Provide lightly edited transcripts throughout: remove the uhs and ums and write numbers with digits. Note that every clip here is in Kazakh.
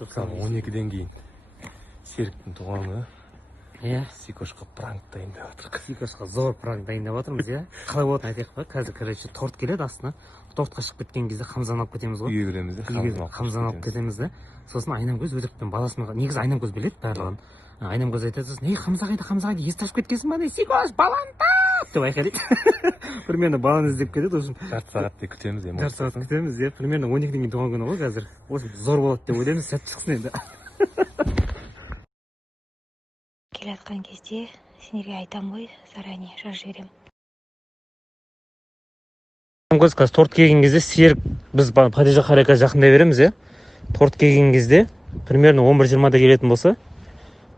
Мысалы 12-ден кейін Серіктің туғаны. Иә. Сикошқа пранк дайындап жатырмыз. Сикошқа зор пранк дайындап жатырмыз, иә. Қалай болатынын айтайық па? Қазір, короче, торт келеді астына. Тортқа шығып кеткен кезде Хамзаны алып кетеміз ғой. Үйге кіреміз де, Хамзаны алып кетеміз де. Сосын Айнамкөз өтіріктен баласына, негізі Айнамкөз біледі барлығын. Айнамкөз айтады, "Ей, Хамза қайда? Есті ашып кеткенсің ба? Сикош, баланы тап!" деп айқайлайды. Примерно баланы іздеп кетеді, в общем. Жарты сағаттай күтеміз, Жарты сағат күтеміз, иә. Примерно 12-ден кейін туған күні ғой қазір. В общем, зор болады деп ойлаймыз, сәтті шықсын енді. Келатқан кезде сендерге айтам ғой, заранее жазып жіберем. Айнамкөз қазір торт келген кезде Серік біз подъезға қарай жақындай береміз, иә. Торт келген кезде примерно 11:20-да келетін болса,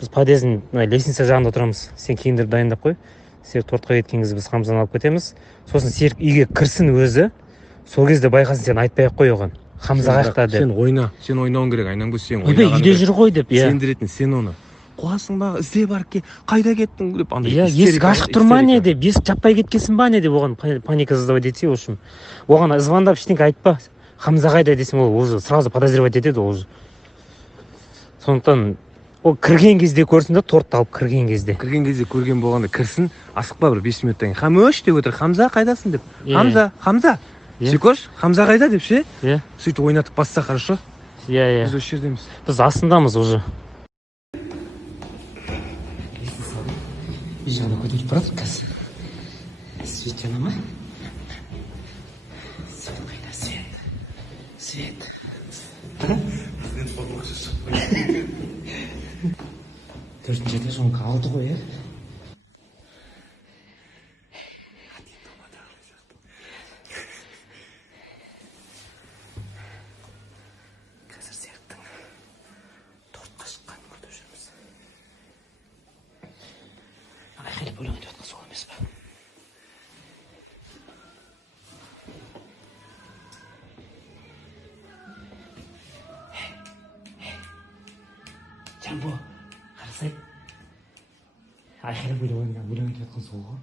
біз подъездің лестница жағында отырамыз. Сен киімдерді дайындап қой. Серік тортқа кеткен кезде біз Хамзаны алып кетеміз. Сосын Серік үйге кірсін өзі. Сол кезде байқасын, сен айтпай ақ қой оған. Хамза қайда деп. Сен ойнауың керек, Айнамкөз сен ойнағаны. Үйде жүр ғой деп, иә. Сендіретін сен оны. Қуасың ба, ізде бар ке, қайда кеттің деп андай. Иә, есік ашық тұр ма не деп, есік жаппай кеткенсің ба не деп оған паника создавать етсе, в общем. Оған звондап ештеңе айтпа. Хамза қайда десең, ол уже сразу подозревать етеді уже. Сондықтан ол кірген кезде көрсін де, тортты алып кірген кезде. Кірген кезде көрген болғанда кірсін, асықпа бір 5 минуттан кейін. Хамөш деп отыр, Хамза қайдасың деп. Хамза. Сикош, Хамза қайда деп ше? Иә. Сөйтіп ойнатып басса хорошо. Иә. Біз осы жердеміз. Біз астындамыз уже. Жағына көтеріп барады қазір. Свет жана ма? Свет қайда, свет? Свет. Свет болмақшы шықпайды. 4-ші этажонға алды ғой, е? Қазір Серіктің тортқа шыққанын күтіп жүрміз. Айқайлап өлең айтып жатқан сол емес па? Жамбо, қарасай. Айқайлап өлең айтып жатқан сол ғой.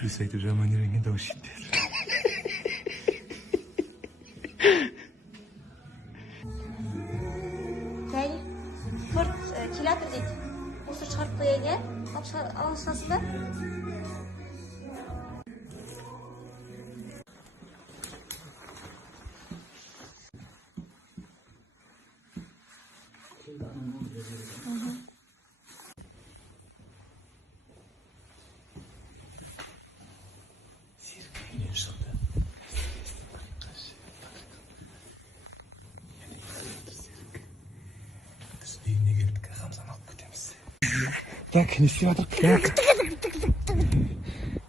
Плюс айтып жаман үйренген дауыс жетеді. Дәйі, торт келатыр дейді. Осы шығарып қояйын, е? Алып ба? Так, не істеп жатырық.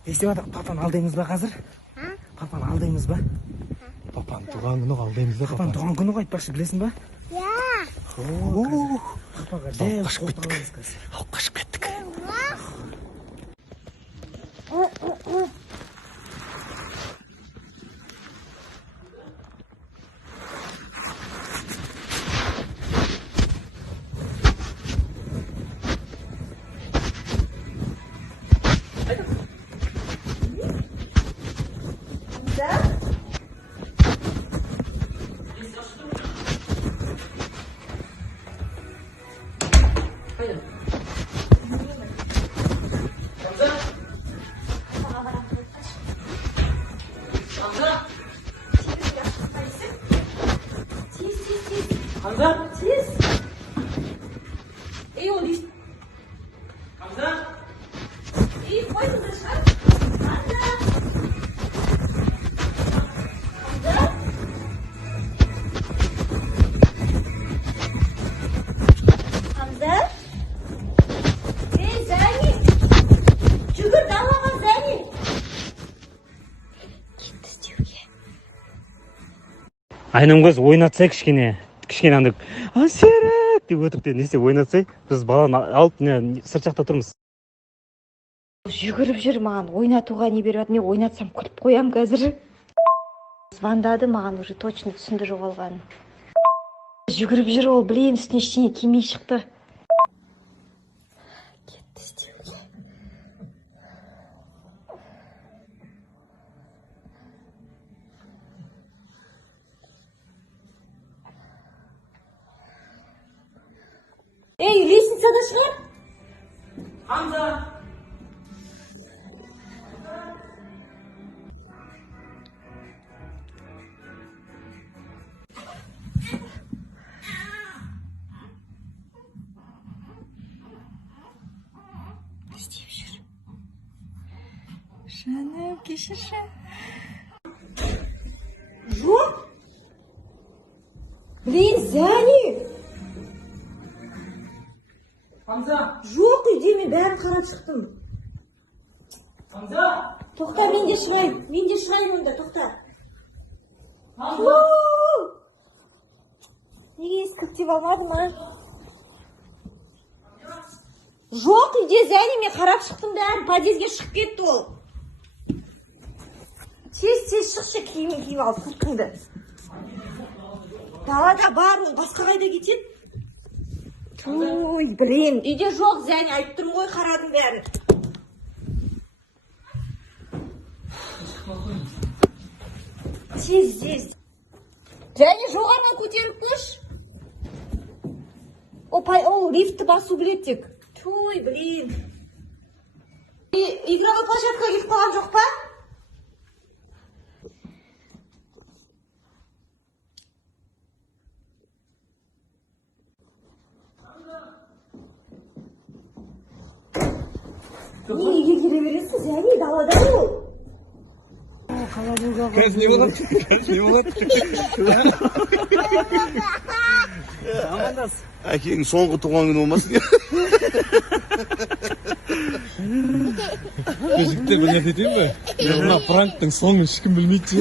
Не істеп жатырық? Папаны алдаймыз ба қазір? Папаны алдаймыз ба? Папаның туған күні алдаймыз ба? Папаның туған күні ғой, айтпақшы, білесің ба? Иә. Папаға дәл қошып қаламыз қазір. Алып қашып кеттік. Hamza? Siz? İyi ol işte. Hamza? İyi koydun dışarı. Hamza. Hamza? Zani. Çukur davama Zani. Gitti istiyor. Айнамкөз ойнатсай кішкене андай Серік деп өтіріктен не істеп ойнатсай, біз баланы алып сырт жақта тұрмыз. Жүгіріп жүр маған ойнатуға не беріп жатыр, мен ойнатсам күтіп қоям қазір. звондады, маған уже точно түсінді жоғалғанын. Жүгіріп жүр ол, білейін, үстіне ештеңе кимей шықты. Кетті істеуге. Ей, лестницада шығар. Хамза! İsteyip жүр. Жаным, кешірші. Жоқ. Блин, Зәни. Хамза! Жоқ, үйде мен бәрін қарап шықтым. Хамза! Тоқта, мен де шығайын. Мен де шығайын онда, тоқта. Хамза! Неге ескілік деп алмадым, а? Жоқ, үйде Зәни, мен қарап шықтым бәрін. Подъезге шығып кетті ол. Тез шықшы, киімін киіп алып, курткаңды. Далада бар, ол басқа қайда кетеді? Ой, блин, үйде жоқ, Зәни, айтып тұрмын ғой, қарадым бәрін. Тез. Зәни, жоғарыға көтеріп қойш. Ол лифтті басу біледі тек. Той, блин. Игровой площадкаға кетіп қалған жоқ па? Неге келе бересіз, Зәни, далада ол. Қазір не болады? Амандас. Әкең соңғы туған күні болмасын. Жігіттер бір нәрсе етейін бе? Мына пранктың соңын ешкім білмейді.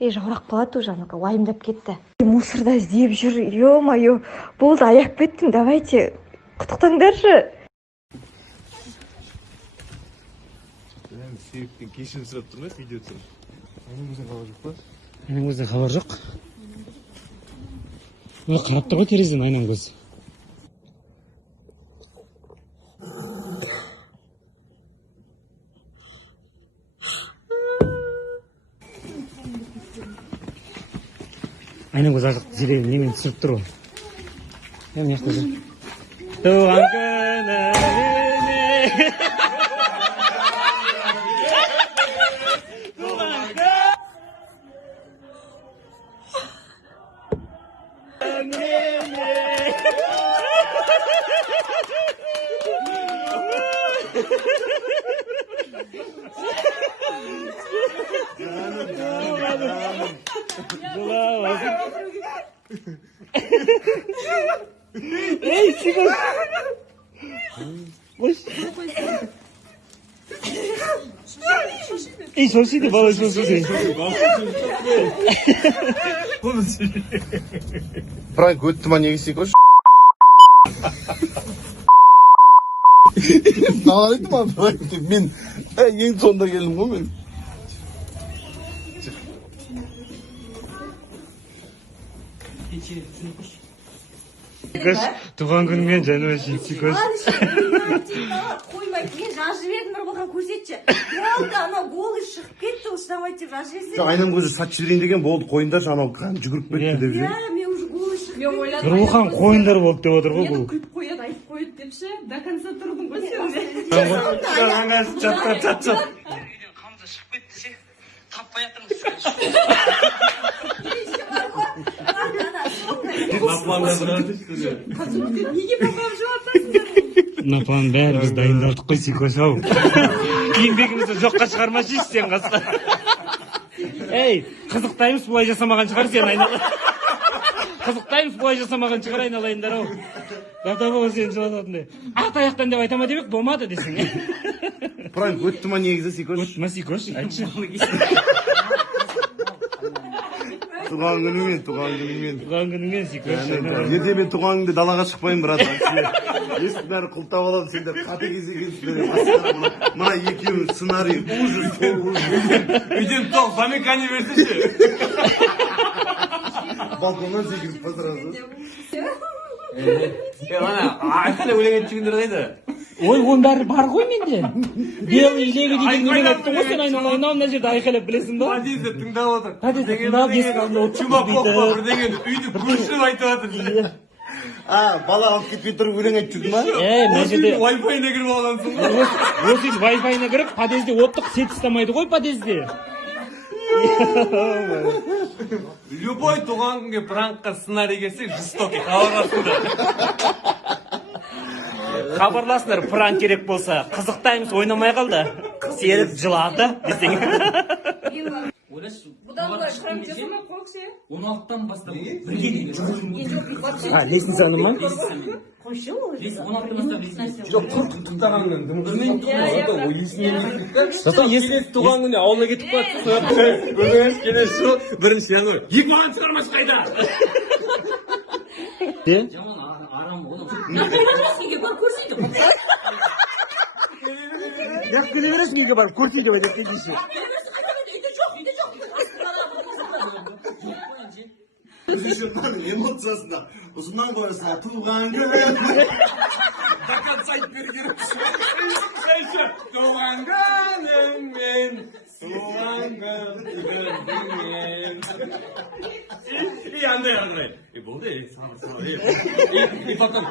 Жаурақ қалады уже, ну-ка, уайымдап кетті. Мусорда іздеп жүр, ё-моё, болды, аяқ беттім, давайте, құттықтаңдаршы. Серіктен кешірім сұрап тұрмай, видео түсіріп. Оның өзіне хабар жоқ па? Менің өзіне хабар жоқ. Мына қарап тұр ғой терезеден айнан көз. Айнан көз ақ зерегін немен түсіріп тұр ғой. Мына жақта жүр. Туған күніне. Ey, çıkın. Boş. ey, şoşiydi, bana şoşiydi. Frank өтті ма негізі көш? Саған айтты ма Frank? Мен ең соңында келдім ғой мен. Koş, tuğan gününden canım için koş. Қоймай, кейін жазып жібердім, бір болған көрсетші. Болды, ана голый шығып кетті, ұстамай деп жазып жіберсең. Айнан көзі сатып жіберейін деген болды, қойындаршы анау жүгіріп кетті деп жүр. Мен уже голый шығып Bir okan koyunlar болып деп отыр ғой бұл. Күліп қояды, айтып қояды депші, до конца тұрдың ғой сен. Çat. Hamza çıkıp gitti şey. Tappa yatırmış. Неге папам жуасың? Напан бәрі біз дайындалдық қой сикош ау. Еңбегімізді жоққа шығармашы сен қасқа. Ей, қызықтаймыз бұлай жасамаған шығар сен айнала. Қызықтаймыз бұлай жасамаған шығар айналайындар ау. Дата бол сен жылататындай. Ат аяқтан деп айтама демек болмады десең. Frank өтті ма негізі сикош? Өтті ма сикош? Айтшы. туған күніңмен, туған күніңмен. Туған күніңмен Сикош. Ертең мен туған күнде далаға шықпаймын, брат. Есіктің бәрі құлтап аламын, сендер қатыгез екенсіңдер. Мына екеуің сценарий, ужас, ужас. Үйден тоқ, замекание берсеші. Балконнан секіріп па сразу. Ана, айтқанда өлең айтшығындар қайда? Ой, оның бәрі бар ғой менде. Белый легі деген өлең айттың ғой сен айналайын мына жерде айқайлап білесің ба? Подъезде тыңдап отыр. Подъезде тыңдап, есік алдында отырып Чума бүйтіп. поқпа бірдеңе үйді көршілеп айтып жатыр. Бала алып кетпей тұрып өлең айтып жүрдің ба? Мына жерде Wi-Fi-на кіріп алғансың ғой. осы үйдің Wi-Fi-на кіріп, подъезде оттық сет ұстамайды ғой подъезде. Любой туған күнге пранкқа сценарий келсе, жестокий, хабарласыңдар. Хабарласыңдар, пранк керек болса. Қызықтаймыз, ойнамай қалды. Серік жылады десең. Бұдан былай пранк жасамай қойық ше. 16-тан бастап. Лестницаны ма? Biz 16'dan бастап лестница. Жоқ, құттықтағаннан дым көрмейді. Ой, есінен кетті. Зато есілес туған күні ауылына кетіп қалды. Бүгін келесі жыл бірінші январь. Екі маған шығармаш қайда? Жаман арам ол. Як көре бересің үйге барып, көрсейге бар, деп дейсің. Режиссердің эмоциясында ұзыннан көресің, туған күн. Закат сайт бергенім. Туған күніңмен, туған күніңмен. И андай. Болды, и потом.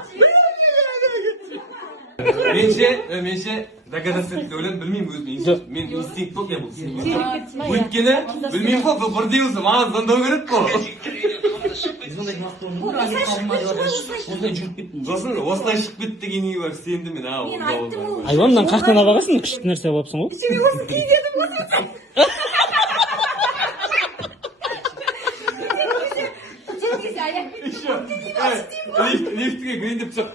Менше догадаться ойлап білмеймін өзім. Мен инстинкт болып я бұл. Өйткені білмеймін ғой, бұл бірдей болса маған звондау керек қой. Сосын осылай шығып кетті деген үй бар, сенді мен Айваннан қақтан абағасың, күшті нәрсе болыпсың ғой. Осы кейдедім осы. лифтіге кірейін деп шығып,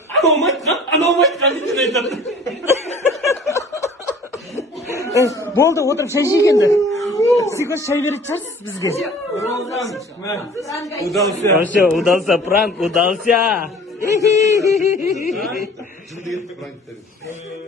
анау айтқан дейтін айтады. Болды, отырып шай жегенді. Сикош шай беретін шығарсыз бізге. Удался. Удался, пранк, удался. Жынды кетті пранктер.